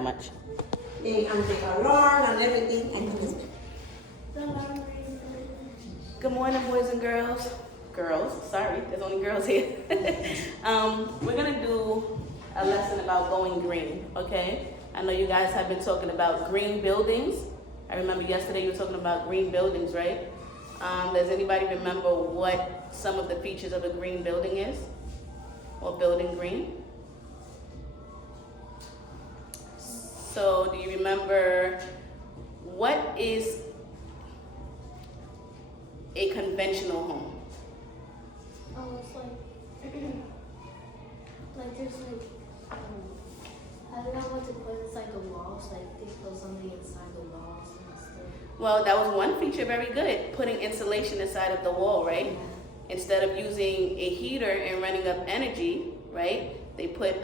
much. They alarm and everything. Good morning, boys and girls. Girls, sorry, there's only girls here. We're gonna do a lesson about going green, okay? I know you guys have been talking about green buildings. I remember yesterday you were talking about green buildings, right? Does anybody remember what some of the features of a green building is? Or building green? So do you remember what is a conventional home? Oh, it's like there's I don't know what to put inside the walls, like they put something inside the walls and stuff. Well, that was one feature, very good. Putting insulation inside of the wall, right? Yeah. Instead of using a heater and running up energy, right? They put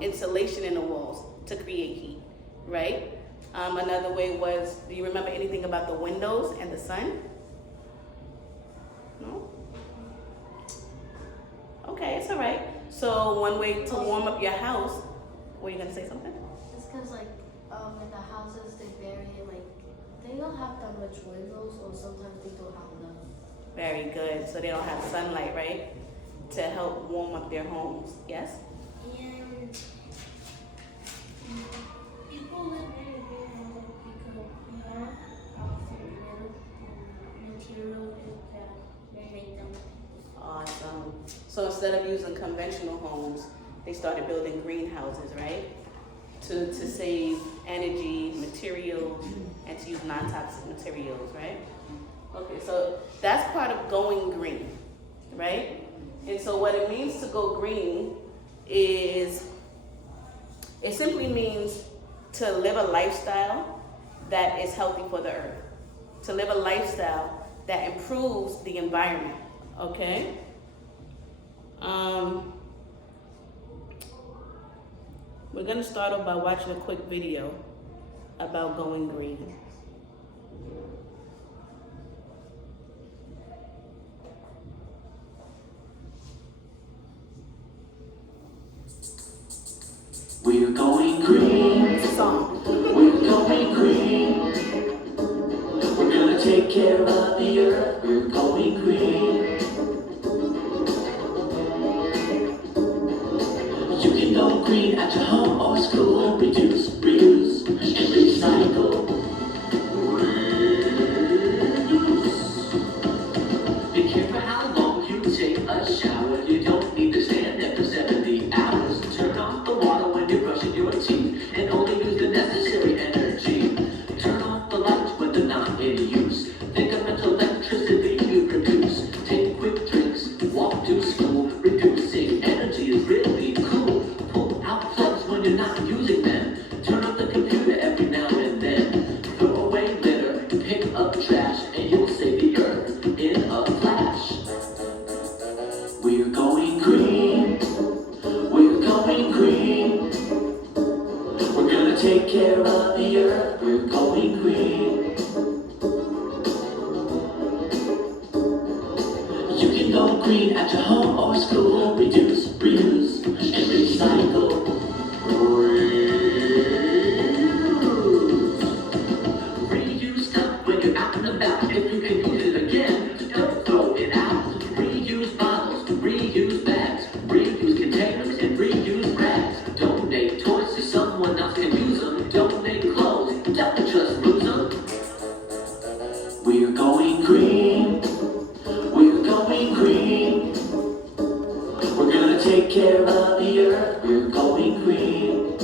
insulation in the walls to create heat, right? Another way was, do you remember anything about the windows and the sun? No? Okay, it's all right. So one way to warm up your house, were you gonna say something? It's because in the houses they bury it, they don't have that much windows, or sometimes they don't have none. Very good. So they don't have sunlight, right? To help warm up their homes. Yes? And people live in a green house because more material that they make them. Awesome. So instead of using conventional homes, they started building greenhouses, right? To save energy, materials, and to use non-toxic materials, right? Okay, so that's part of going green, right? And so what it means to go green is, it simply means to live a lifestyle that is healthy for the earth. To live a lifestyle that improves the environment, okay? We're gonna start off by watching a quick video about going green. We're going green. Song. We're going green. We're gonna take care of the earth. We're going green. You can go green at your home or school. Reduce, reuse, and recycle. Reduce. Be careful how long you take a shower. You don't need to stand there for 70 hours. Turn off the water when you're brushing your teeth, and only use the necessary energy. Turn off the lights when they're not in use. Think of mental electricity you produce. Take quick drinks, walk to school. Reducing energy is really cool. Pull out plugs when you're not using them. Turn off the computer every now and then. Throw away litter, pick up trash, and you'll save the earth in a flash. We're going green. We're going green. We're gonna take care of the earth. We're going green. You can go green at your home or school. Reduce, reuse, and recycle. Reuse stuff when you're out and about. If you can use it again, don't throw it out. Reuse bottles, reuse bags, reuse containers, and reuse rags. Donate toys so someone else can use them. Donate clothes, don't just lose them. We're going green. We're going green. We're gonna take care of the earth. We're going green.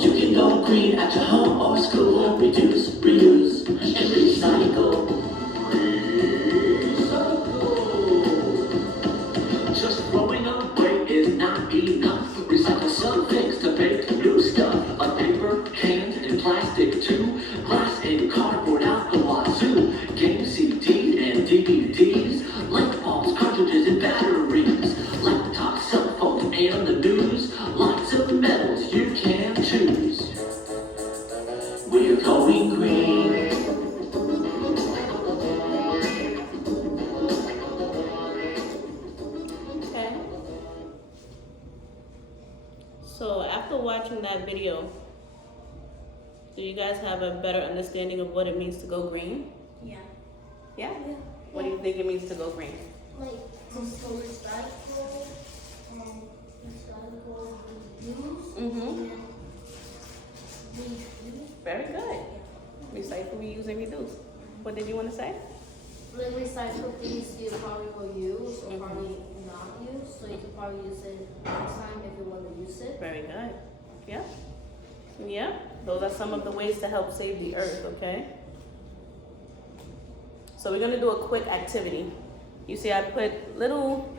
You can go green at your home or school. Reduce, reuse, and recycle. Recycle. Just throwing away is not enough. Recycle some things to make new stuff, like paper, cans, and plastic too. Glass and cardboard out the wazoo. Game CDs and DVDs. Light bulbs, cartridges, and batteries. Laptops, cell phones, and the news. Lots of metals you can choose. We're going green. Okay. So after watching that video, do you guys have a better understanding of what it means to go green? Yeah. Yeah? What do you think it means to go green? Like to recycle and recycle, reuse, Mm-hmm. and reuse. Very good. Recycle, reuse, and reduce. What did you want to say? Like recycle things you probably will use or probably not use, so you can probably use it next time if you want to use it. Very good. Yeah. Yeah. Those are some of the ways to help save the earth, okay? So we're gonna do a quick activity. You see I put little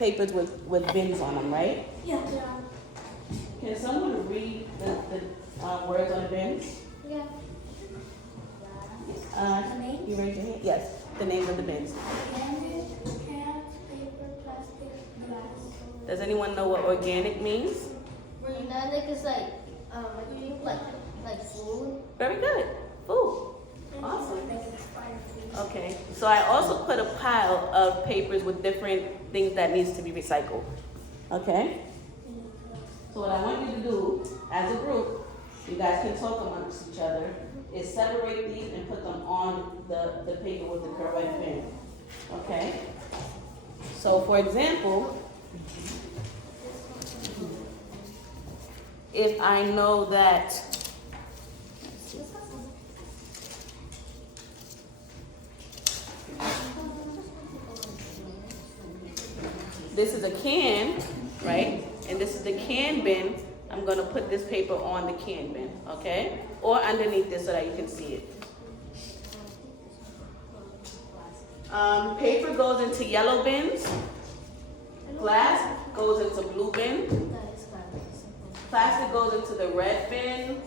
papers with bins on them, right? Yeah. Can someone read the words on the bins? Yeah. The name? You raise your hand? Yes. The name of the bins. Organic, cans, paper, plastic, glass. Does anyone know what organic means? Organic is like like food. Very good. Food. Awesome. Okay. So I also put a pile of papers with different things that needs to be recycled. Okay? So what I want you to do as a group, you guys can talk amongst each other, is separate these and put them on the paper with the correct bin. Okay? So for example, if I know that this is a can, right? And this is the can bin, I'm gonna put this paper on the can bin, okay? Or underneath this so that you can see it. Paper goes into yellow bins. Glass goes into blue bin. Plastic goes into the red bin.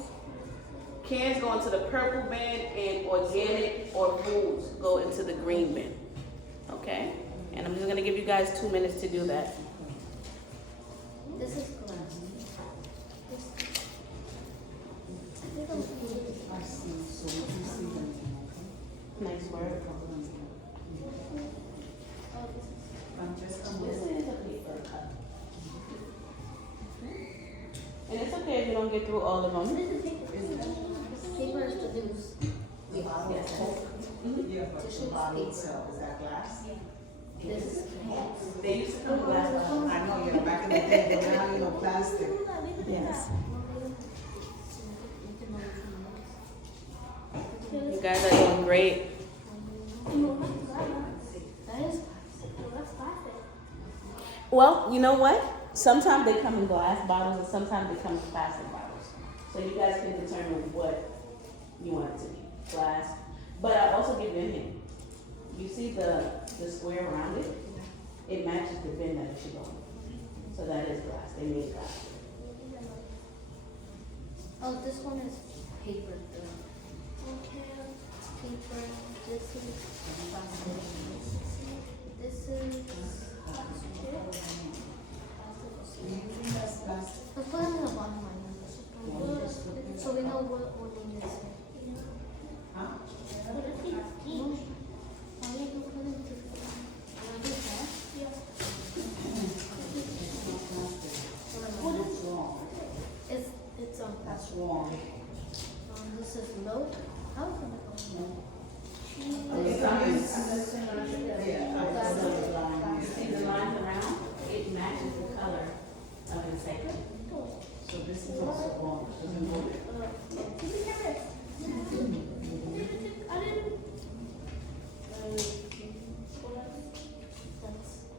Cans go into the purple bin, and organic or foods go into the green bin. Okay? And I'm just gonna give you guys 2 minutes to do that. This is glass. Nice word. This is a paper cup. And it's okay if you don't get through all of them. Paper is the juice. Yes. Tissue is paper. Is that glass? This is cans. They used to come in glass bottles. I know, yeah, back in the day, but now, you know, plastic. Yes. You guys are doing great. That is plastic. Well, you know what? Sometimes they come in glass bottles and sometimes they come in plastic bottles. So you guys can determine what you want it to be. Glass. But I'll also give you a hint. You see the square around it? It matches the bin that it should go in. So that is glass. They made glass. Oh, this one is paper though. Okay. Paper. This is plastic. This is plastic. That's plastic. Let's put it in the bottom line. So we know what one is. Huh? It's wrong. It's That's wrong. this is milk. How is it milk? See the lines around? It matches the color of the second. So this is also wrong. Doesn't work.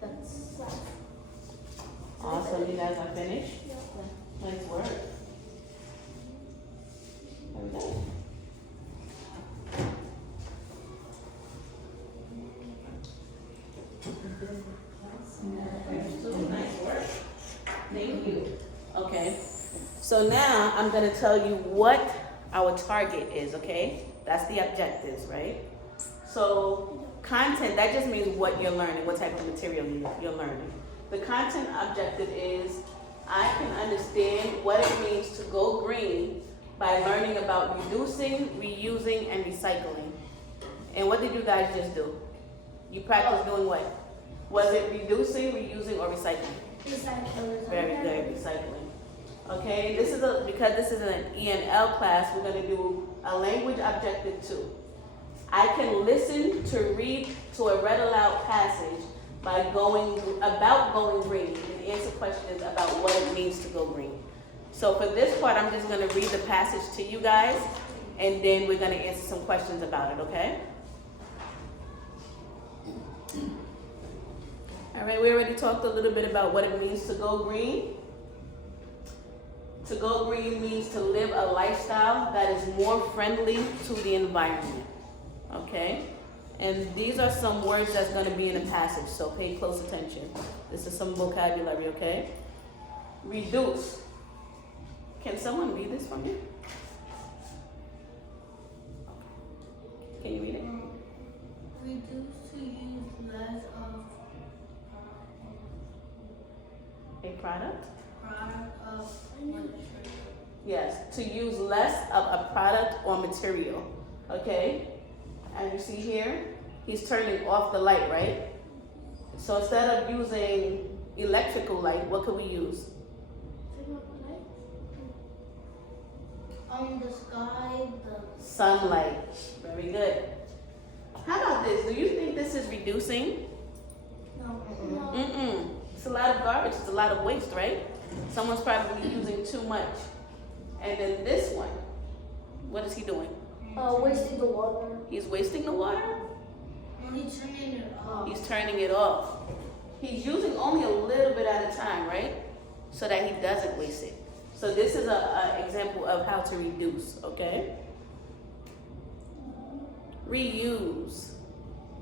That's Awesome. You guys are finished? Nice work. There we go. Nice work. Thank you. Okay. So now I'm going to tell you what our target is, okay? That's the objectives, right? So content, that just means what you're learning, what type of material you're learning. The content objective is I can understand what it means to go green by learning about reducing, reusing, and recycling. And what did you guys just do? You practiced doing what? Was it reducing, reusing, or recycling? recycling. Very good, recycling. Okay, because this is an E&L class, we're gonna do a language objective 2. I can listen to read to a read aloud passage by going green and answer questions about what it means to go green. So for this part, I'm just gonna read the passage to you guys, and then we're gonna answer some questions about it, okay? All right, we already talked a little bit about what it means to go green. To go green means to live a lifestyle that is more friendly to the environment, okay? And these are some words that's gonna be in the passage, so pay close attention. This is some vocabulary, okay? Reduce. Can someone read this for me? Can you read it? Reduce to use less of A product? product of material. Yes, to use less of a product or material, okay? And you see here, he's turning off the light, right? So instead of using electrical light, what could we use? The sky, the Sunlight. Very good. How about this? Do you think this is reducing? no. It's a lot of garbage. It's a lot of waste, right? Someone's probably using too much. And then this one, what is he doing? Wasting the water. He's wasting the water? He's turning it off. He's turning it off. He's using only a little bit at a time, right? So that he doesn't waste it. So this is an example of how to reduce, okay? Reuse.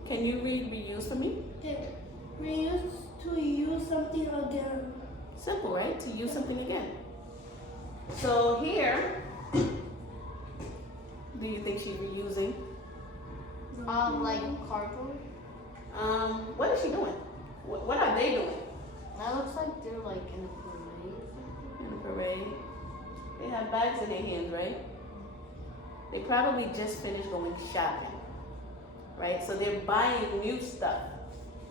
Can you read reuse for me? Reuse to use something again. Simple, right? To use something again. So here, do you think she's reusing? Like cardboard. What is she doing? What are they doing? That looks like they're like in a parade. In a parade. They have bags in their hands, right? They probably just finished going shopping, right? So they're buying new stuff.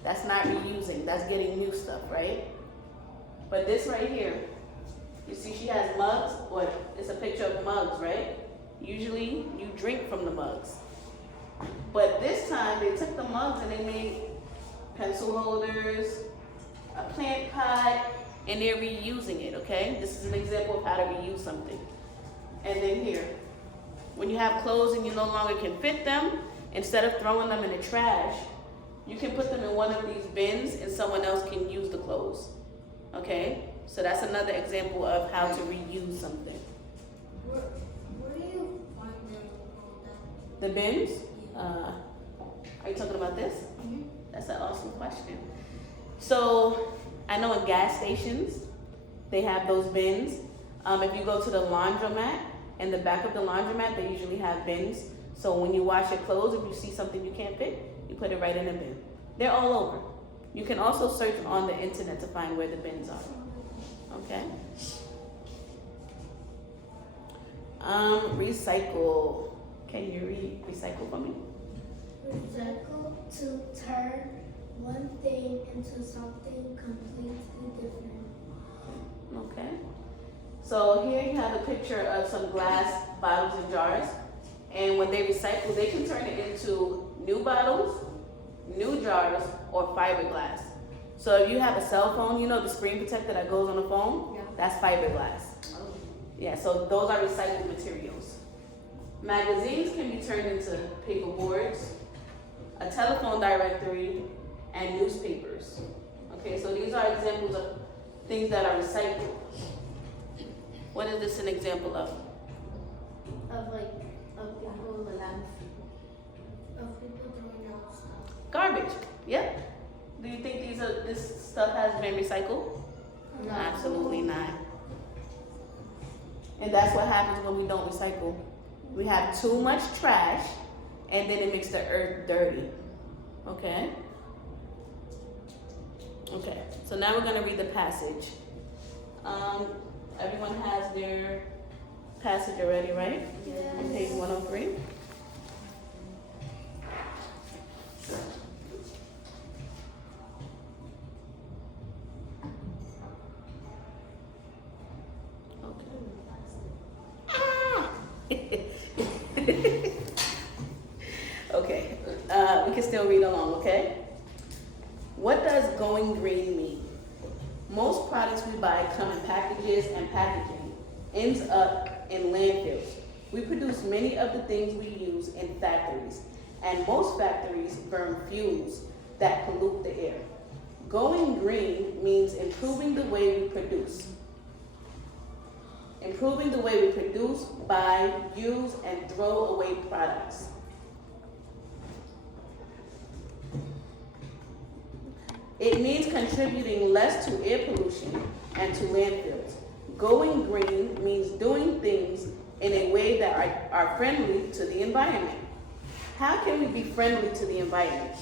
That's not reusing, that's getting new stuff, right? But this right here, you see she has mugs, or it's a picture of mugs, right? Usually you drink from the mugs. But this time they took the mugs and they made pencil holders, a plant pot, and they're reusing it, okay? This is an example of how to reuse something. And then here, when you have clothes and you no longer can fit them, instead of throwing them in the trash, you can put them in one of these bins and someone else can use the clothes, okay? So that's another example of how to reuse something. Where do you find them all that? The bins, are you talking about this? That's an awesome question. So I know in gas stations, they have those bins. If you go to the laundromat, in the back of the laundromat, they usually have bins. So when you wash your clothes, if you see something you can't fit, you put it right in a bin. They're all over. You can also search on the internet to find where the bins are. Okay? Recycle. Can you read recycle for me? Recycle, to turn one thing into something completely different. Okay. So here you have a picture of some glass bottles and jars. And when they recycle, they can turn it into new bottles, new jars, or fiberglass. So if you have a cell phone, you know the screen protector that goes on the phone? Yeah. That's fiberglass. Yeah, so those are recycled materials. Magazines can be turned into paper boards, a telephone directory, and newspapers. Okay, so these are examples of things that are recycled. What is this an example of? Of people of people throwing out stuff. Garbage. Yep. Do you think this stuff has been recycled? No. Absolutely not. And that's what happens when we don't recycle. We have too much trash, and then it makes the earth dirty. Okay? Okay, so now we're gonna read the passage. Everyone has their passage already, right? Yes. On page 103. can still read along, okay? What does going green mean? Most products we buy come in packages, and packaging ends up in landfills. We produce many of the things we use in factories, and most factories burn fuels that pollute the air. Going green means improving the way we produce. Improving the way we produce, buy, use, and throw away products. It means contributing less to air pollution and to landfills. Going green means doing things in a way that are friendly to the environment. How can we be friendly to the environment?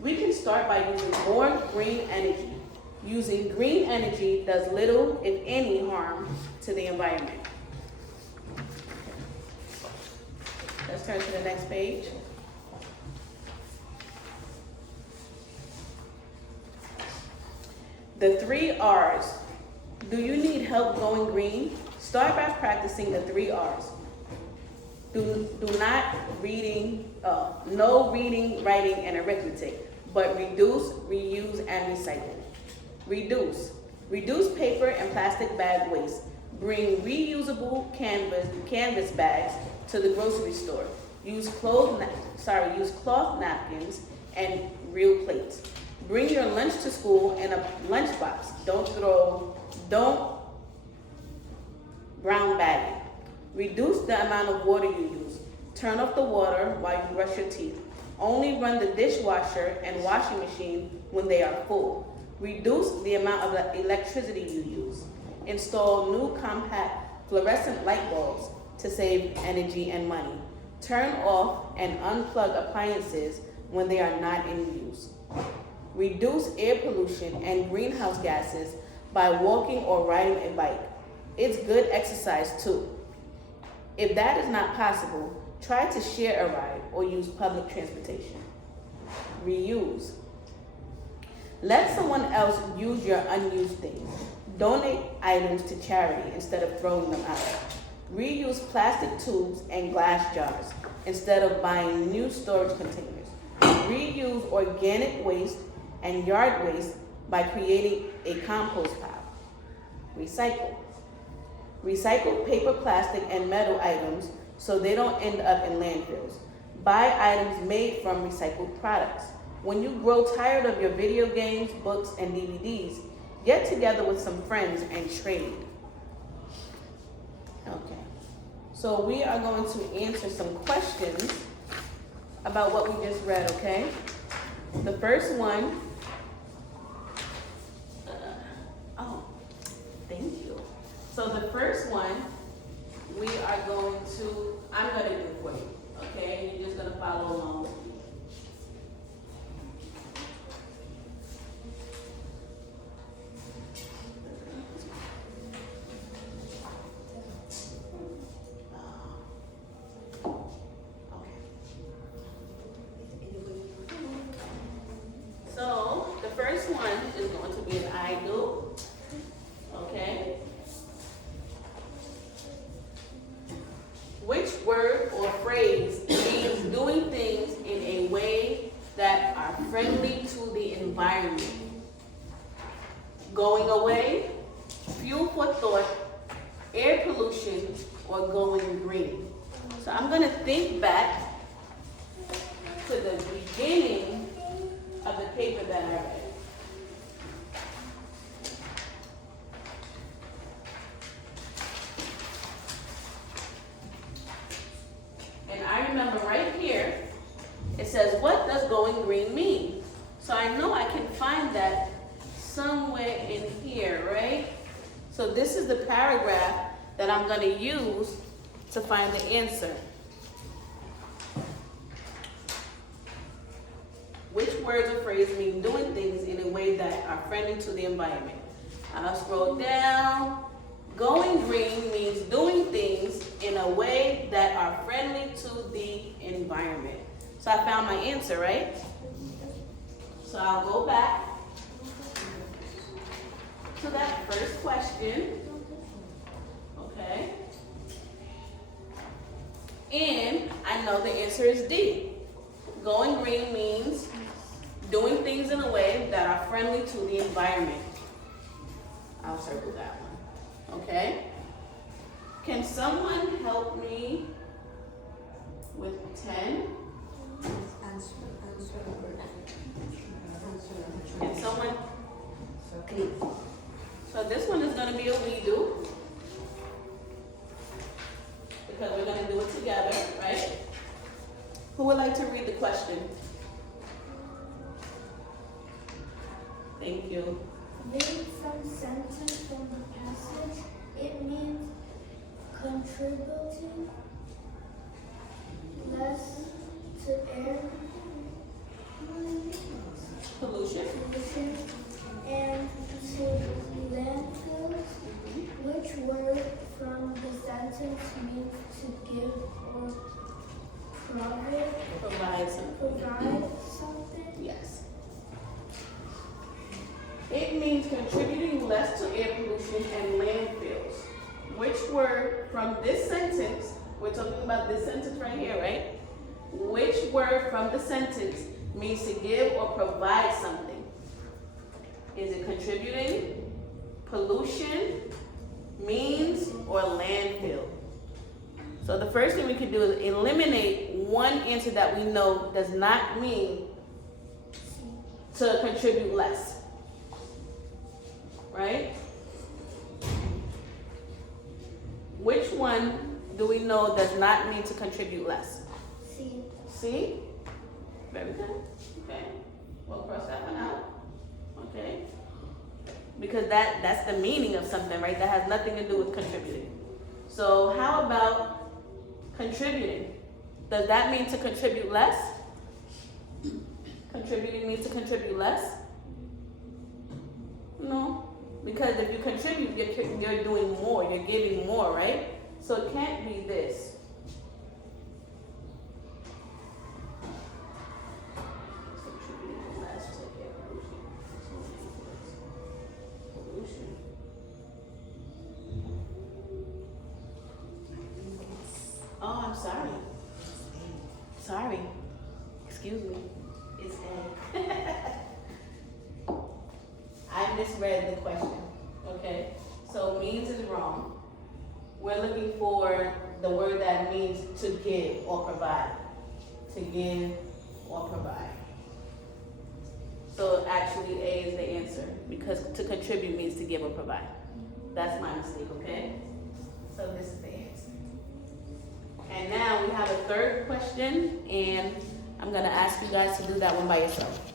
We can start by using more green energy. Using green energy does little, if any, harm to the environment. Let's turn to the next page. The 3 R's. Do you need help going green? Start by practicing the 3 R's. No reading, writing, and arithmetic, but reduce, reuse, and recycle. Reduce paper and plastic bag waste. Bring reusable canvas bags to the grocery store. Use cloth napkins and real plates. Bring your lunch to school in a lunchbox. Don't brown bag it. Reduce the amount of water you use. Turn off the water while you brush your teeth. Only run the dishwasher and washing machine when they are full. Reduce the amount of electricity you use. Install new compact fluorescent light bulbs to save energy and money. Turn off and unplug appliances when they are not in use. Reduce air pollution and greenhouse gases by walking or riding a bike. It's good exercise too. If that is not possible, try to share a ride or use public transportation. Reuse. Let someone else use your unused things. Donate items to charity instead of throwing them out. Reuse plastic tubes and glass jars instead of buying new storage containers. Reuse organic waste and yard waste by creating a compost pile. Recycle. Recycle paper, plastic, and metal items so they don't end up in landfills. Buy items made from recycled products. When you grow tired of your video games, books, and DVDs, get together with some friends and trade. Okay, so we are going to answer some questions about what we just read, okay? The first one, thank you. So the first one, I'm gonna do for you, okay? You're just gonna follow along with me. So the first one is going to be an I do, okay? Which word or phrase means doing things in a way that are friendly to the environment? Going away, fuel for thought, air pollution, or going green. So I'm going to think back to the beginning of the paper that I read. And I remember right here, it says, what does going green mean? So I know I can find that somewhere in here, right? So this is the paragraph that I'm going to use to find the answer. Which words or phrases mean doing things in a way that are friendly to the environment? I'll scroll down. Going green means doing things in a way that are friendly to the environment. So I found my answer, right? So I'll go back to that first question. Okay. And I know the answer is D. Going green means doing things in a way that are friendly to the environment. I'll circle that one. Okay? Can someone help me with 10? Answer. Can someone? Clean. So this one is going to be a we do. Because we're going to do it together, right? Who would like to read the question? Thank you. Read some sentence from the passage. It means contributing less to air Pollution. pollution and to landfills. Which word from the sentence means to give or Provide some. provide something? Yes. It means contributing less to air pollution and landfills. Which word from this sentence, we're talking about this sentence right here, right? Which word from the sentence means to give or provide something? Is it contributing, pollution, means, or landfill? So the first thing we can do is eliminate one answer that we know does not mean to contribute less. Right? Which one do we know does not mean to contribute less? See. See? Very good. Okay. We'll cross that one out. Okay. Because that's the meaning of something, right? That has nothing to do with contributing. So how about contributing? Does that mean to contribute less? Contributing means to contribute less? No. Because if you contribute, you're doing more, you're giving more, right? So it can't be this. Contributing less to air pollution. Oh, I'm sorry. Sorry. Excuse me. It's A. I misread the question. Okay? So means is wrong. We're looking for the word that means to give or provide. To give or provide. So actually A is the answer because to contribute means to give or provide. That's my mistake, okay? So this is the answer. And now we have a third question, and I'm gonna ask you guys to do that one by yourself.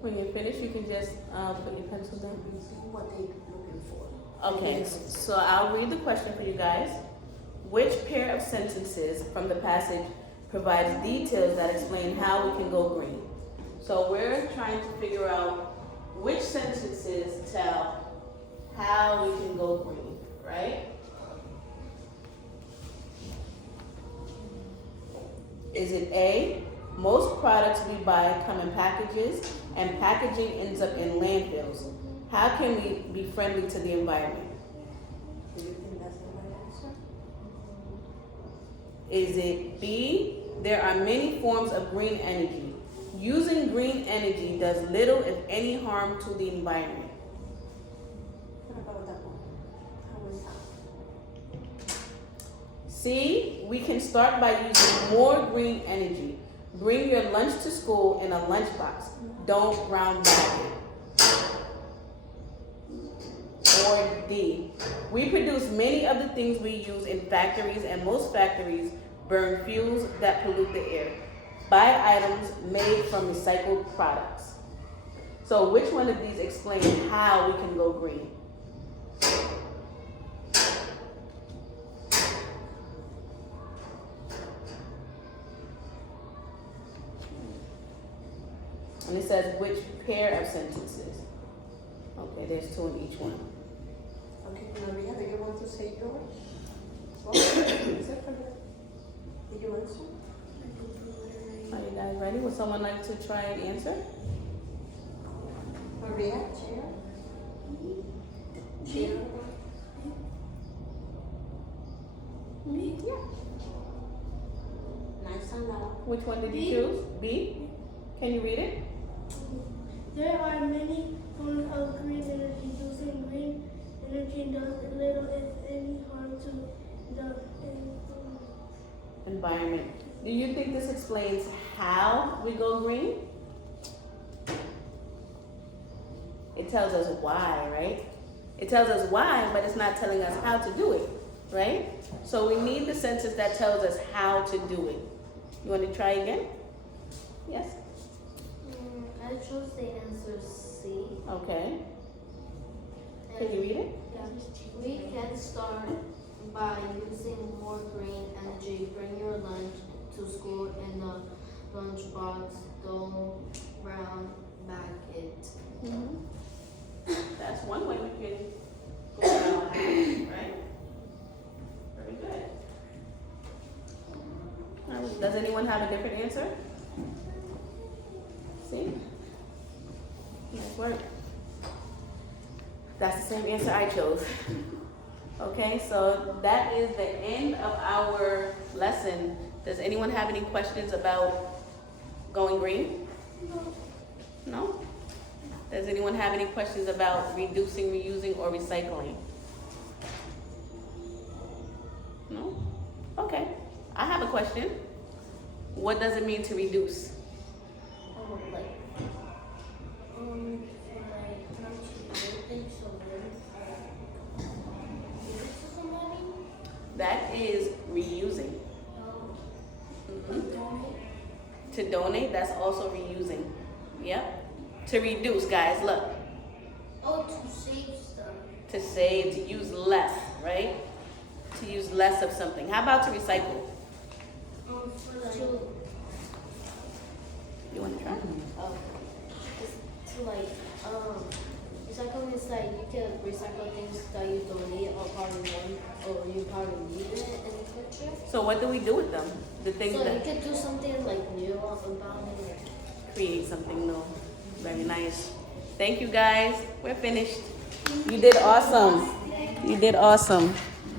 When you're finished, you can just put your pencil down. What they looking for? Okay, so I'll read the question for you guys. Which pair of sentences from the passage provides details that explain how we can go green? So we're trying to figure out which sentences tell how we can go green, right? Is it A, most products we buy come in packages and packaging ends up in landfills? How can we be friendly to the environment? Do you think that's the right answer? Is it B, there are many forms of green energy. Using green energy does little if any harm to the environment. What about that one? How is that? C, we can start by using more green energy. Bring your lunch to school in a lunchbox. Don't brown bag it. Or D, we produce many of the things we use in factories, and most factories burn fuels that pollute the air. Buy items made from recycled products. So which one of these explains how we can go green? And it says which pair of sentences. Okay, there's two in each one. Okay, Maria, do you want to say yours? Well, is it for you? Did you answer? Are you guys ready? Would someone like to try and answer? Maria, chair? Chair? Yeah. Nice and loud. Which one did you B. choose? B? Can you read it? There are many forms of green energy. Using green energy does little if any harm to the environment. Environment. Do you think this explains how we go green? It tells us why, right? It tells us why, but it's not telling us how to do it, right? So we need the sentence that tells us how to do it. You want to try again? Yes? I chose the answer C. Okay. Can you read it? Yeah. We can start by using more green energy. Bring your lunch to school in a lunchbox. Don't brown bag it. That's one way we can go around that, right? Very good. Does anyone have a different answer? See? Nice work. That's the same answer I chose. Okay, so that is the end of our lesson. Does anyone have any questions about going green? No? Does anyone have any questions about reducing, reusing, or recycling? No? Okay. I have a question. What does it mean to reduce? That is reusing. To donate, that's also reusing. Yep. To reduce, guys, look. Oh, to save stuff. To save, to use less, right? To use less of something. How about to recycle? You want to try? To like, recycling is like you can recycle things that you don't need or probably want or you probably need it in the future. So what do we do with them? The things So you that could do something like new about it. create something new. Very nice. Thank you guys. We're finished. You did awesome. You did awesome.